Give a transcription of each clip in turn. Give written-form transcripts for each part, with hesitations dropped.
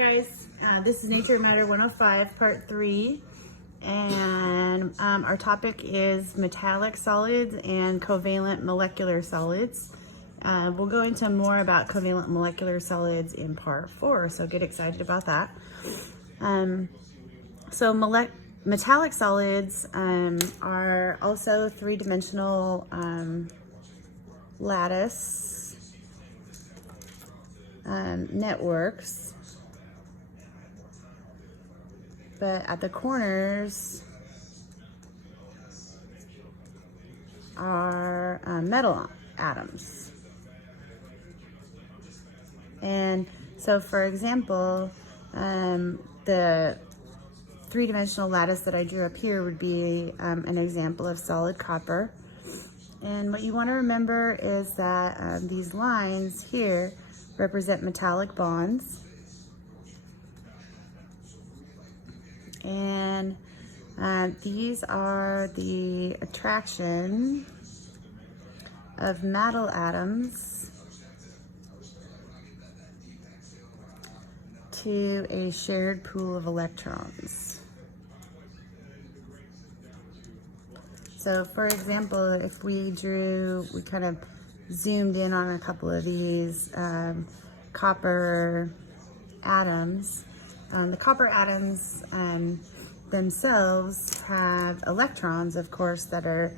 guys, this is Nature Matter 105 part 3, and our topic is metallic solids and covalent molecular solids. We'll go into more about covalent molecular solids in part 4, so get excited about that. Metallic solids are also three-dimensional lattice networks, but at the corners are metal atoms. And so, for example, the three-dimensional lattice that I drew up here would be an example of solid copper. And what you want to remember is that these lines here represent metallic bonds. And these are the attraction of metal atoms to a shared pool of electrons. So for example, if we kind of zoomed in on a couple of these copper atoms. The copper atoms themselves have electrons, of course, that are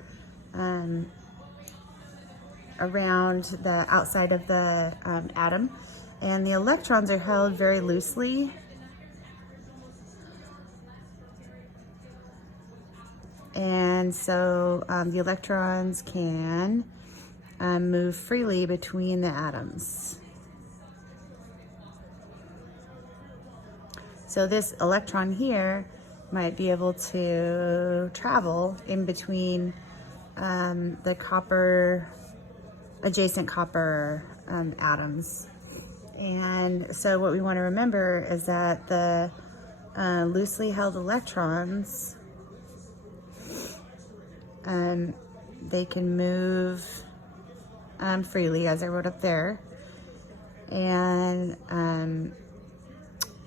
around the outside of the atom. And the electrons are held very loosely. And so the electrons can move freely between the atoms. So this electron here might be able to travel in between the adjacent copper atoms. And so what we want to remember is that the loosely held electrons, they can move freely, as I wrote up there. And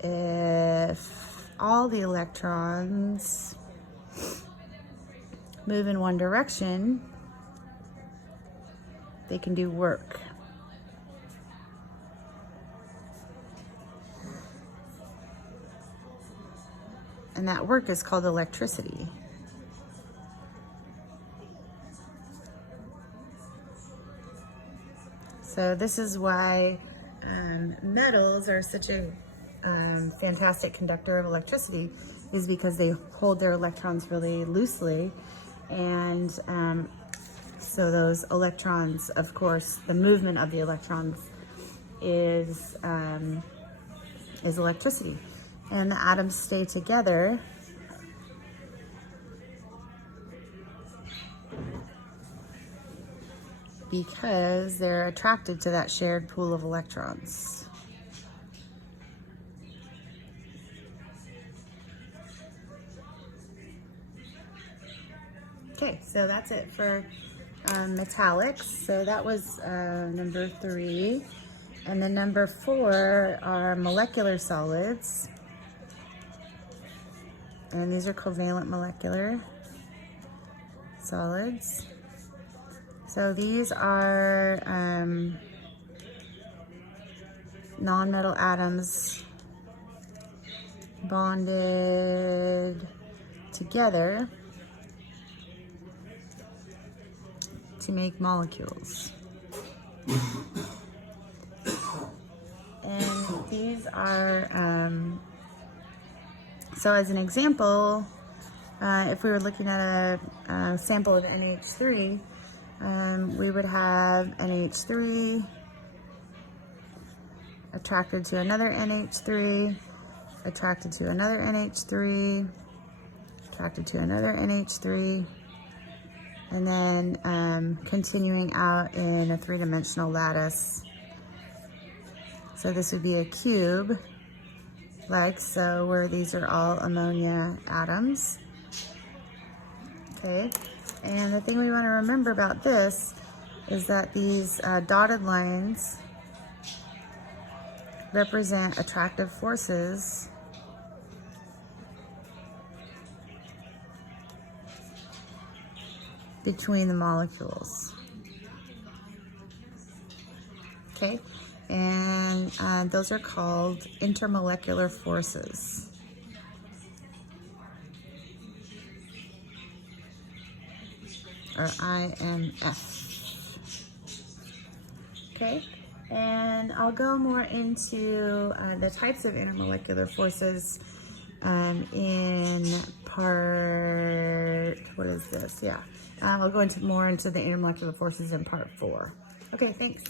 if all the electrons move in one direction, they can do work. And that work is called electricity. So this is why metals are such a fantastic conductor of electricity, is because they hold their electrons really loosely. And so those electrons, of course, the movement of the electrons is electricity. And the atoms stay together because they're attracted to that shared pool of electrons. Okay, so that's it for metallics. So that was number 3. And then number 4 are molecular solids. And these are covalent molecular solids. So these are non-metal atoms bonded together to make molecules. And these are, so as an example, if we were looking at a sample of NH3, we would have NH3 attracted to another NH3, attracted to another NH3, attracted to another NH3, and then continuing out in a three-dimensional lattice. So this would be a cube, like so, where these are all ammonia atoms. Okay, and the thing we want to remember about this is that these dotted lines represent attractive forces between the molecules. Okay, and those are called intermolecular forces. Or IMF. Okay, and I'll go more into the types of intermolecular forces in part, what is this? Yeah, I'll go into more into the intermolecular forces in part 4. Okay, thanks.